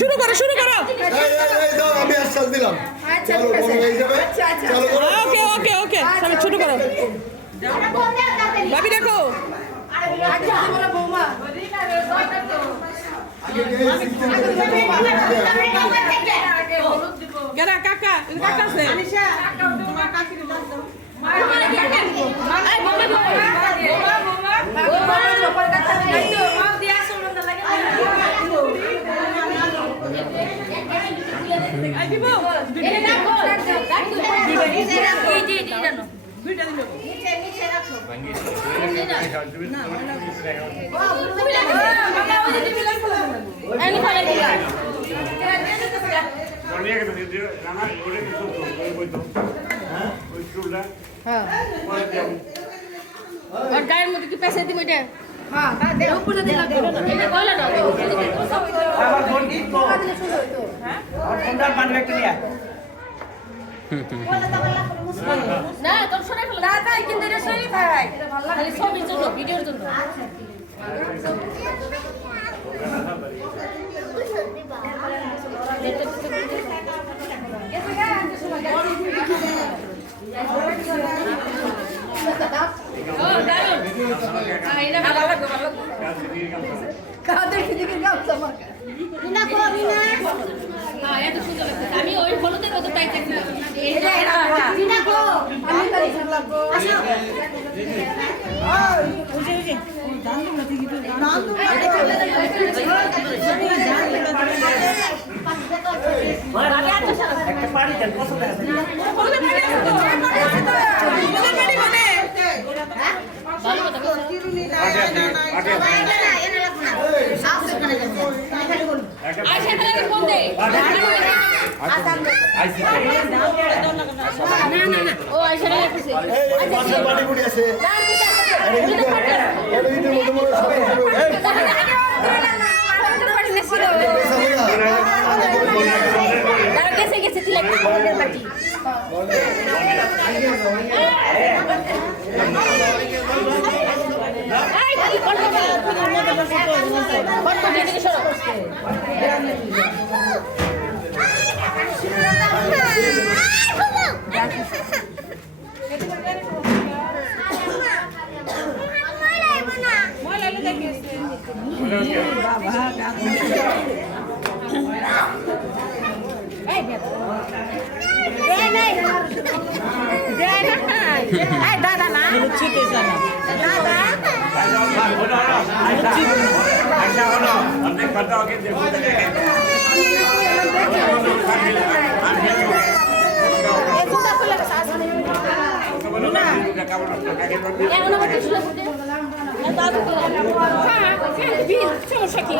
শুরু করো শুরু করো আমি আশ্বাস দিলাম চলো বড় হয়ে যাবে চলো ওকে ওকে ওকে সবাই শুরু করো ভাবি দেখো কেরা কাকা কাকা আছে और गायर मत की पैसे दी बेटे हां ऊपर दे लग এটা কইলা না আমার ফোন কি তো হ্যাঁ আর ফোনটা পানি একটা নিয়া না তোর শুনে ফেল না তাই কিন্তু এটা সরি ভাই খালি ছবির জন্য ভিডিওর জন্য আমি ওই হলুদের মতো টাইট একটা পাড়ি দেন কত আছে ও আইসা না কিছু এই মাছের বাড়ি বুড়ি আছে এর ভিতরে মধ্যে মধ্যে সব তারা গেছে গেছে তিলক আমাদের পার্টি এই কি করতে বড় বড় দিকে সরো দাদা না সমস্যা কি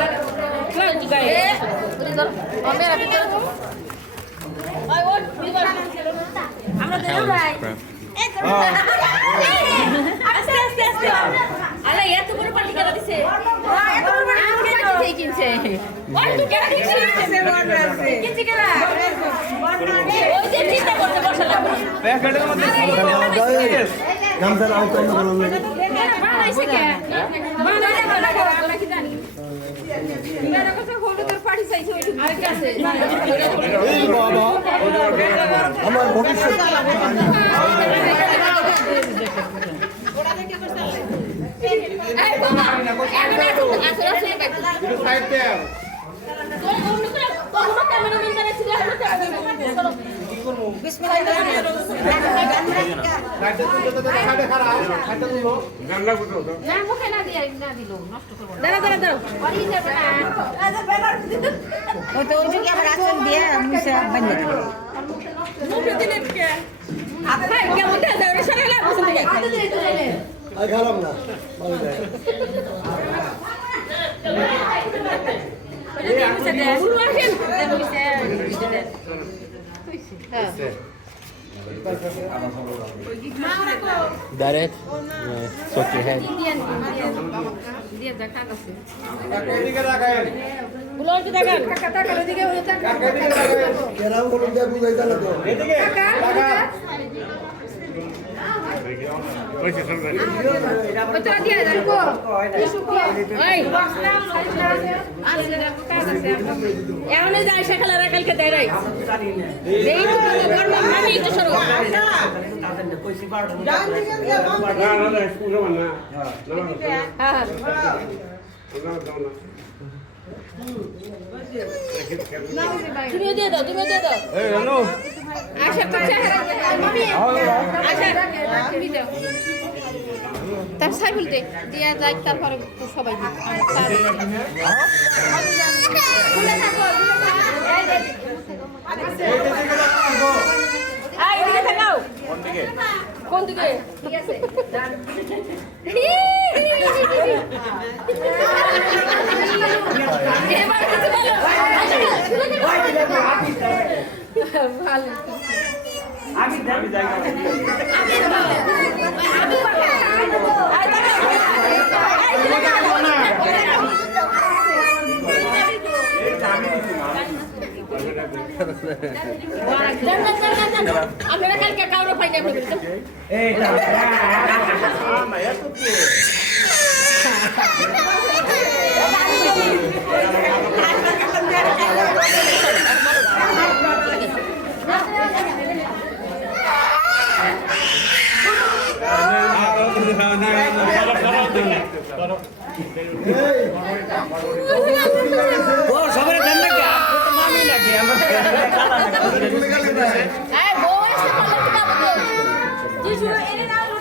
আমরা আস্তে আস্তে আস্তে আলা এত বড় পার্টি কেন দিছে এত বড় পার্টি কিনছে ওই তো কেন দিছে কিনছে কেন ওই যে চিন্তা করতে বসা লাগবে প্যাকেটের মধ্যে গামছা নাও তো বলুন বানাইছে কে বানাইছে কি জানি মেরা কাছে হলুদের পার্টি চাইছে ওই আর কি আছে এই বাবা আমার ভবিষ্যৎ এই বাবা এখন আসলে সাইড দে আর খারাপ না ভালো যায় Direct? Soak your head. কেরাম বলুন যে বুঝাই জানো তো এমন যায় সকালে কালকে দেয় রাই আমি একটু সরো তুমিও দিয়ে দাও তুমিও দিয়ে দাও আশা তো চেহারা আশা তুমি দাও তার সাই বলতে দিয়া যাই তারপরে সবাই কোন দিকে ঠিক আছে ভালো আমি জায়গা আপনারা কালকে কাউরে পাই না সবাই দেন না কি আপনি তো মামি লাগে আমরা কালা লাগে এই বয়স তো কত টাকা দিছো জিজু এনে নাও